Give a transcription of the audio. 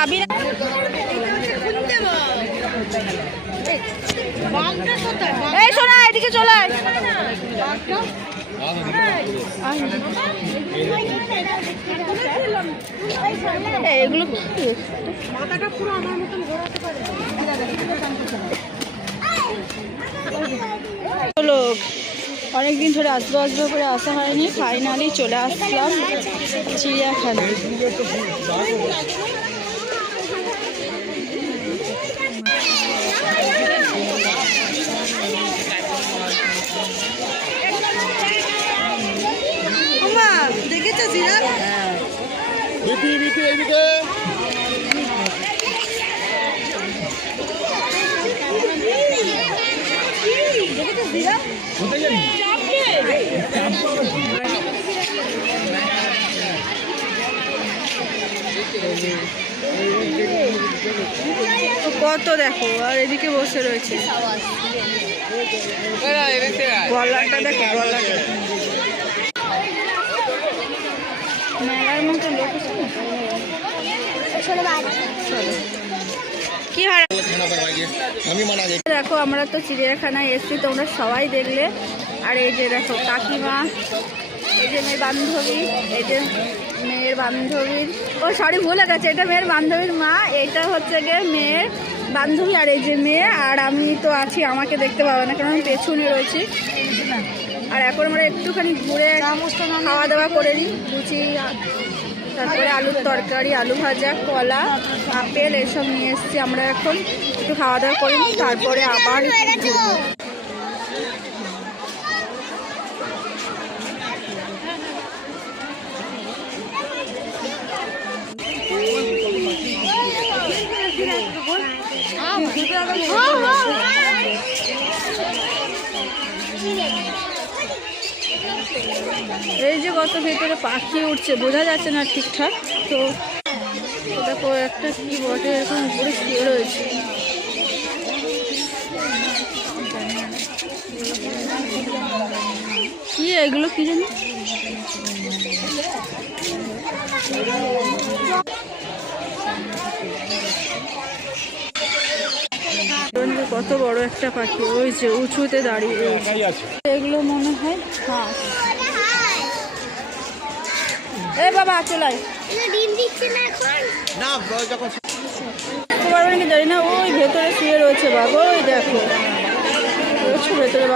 যাবি না? এই শোনা, এদিকে চলে আয়। এগুলো মাথাটা পুরো আমার মতন ঘোরাতে পারে। লোক অনেকদিন ধরে আসবো আসবো করে আসা হয়নি, ফাইনালি চলে আসলাম চিড়িয়াখানায়। দেখেছো জিরাফ? কত দেখো, আর এদিকে বসে রয়েছে। গলাটা দেখো, গলাটা মেলার মতো লোক। কি হয় দেখো, আমরা তো চিড়িয়াখানায় এসছি, তোমরা সবাই দেখলে। আর এই যে দেখো কাকিমা, এই যে মেয়ের বান্ধবী, এই যে মেয়ের বান্ধবীর, ও সরি ভুলে গেছে, এটা মেয়ের বান্ধবীর মা, এটা হচ্ছে গিয়ে মেয়ের বান্ধবী। আর এই যে মেয়ে, আর আমি তো আছি, আমাকে দেখতে পাবে না কারণ আমি পেছনে রয়েছি। আর এখন আমরা একটুখানি ঘুরে খাওয়া দাওয়া করে নিই। লুচি, তারপরে আলুর তরকারি, আলু ভাজা, কলা, আপেল এসব নিয়ে এসেছি। আমরা এখন একটু খাওয়া দাওয়া করে নিই, তারপরে আবার ঘুরবো। এই যে কত ভেতরে পাখি উঠছে, বোঝা যাচ্ছে না ঠিকঠাক। তো দেখো একটা কি বটে এখন উপরে শুয়ে রয়েছে। কি এগুলো কি জানি? কত বড় একটা পাখি, ওই যে উঁচুতে দাঁড়িয়ে। এগুলো মনে হয় হাঁস। এ বাবা চলাই জানি না, ওই ভেতরে শুয়ে রয়েছে বাবা, ওই দেখো ভেতরে।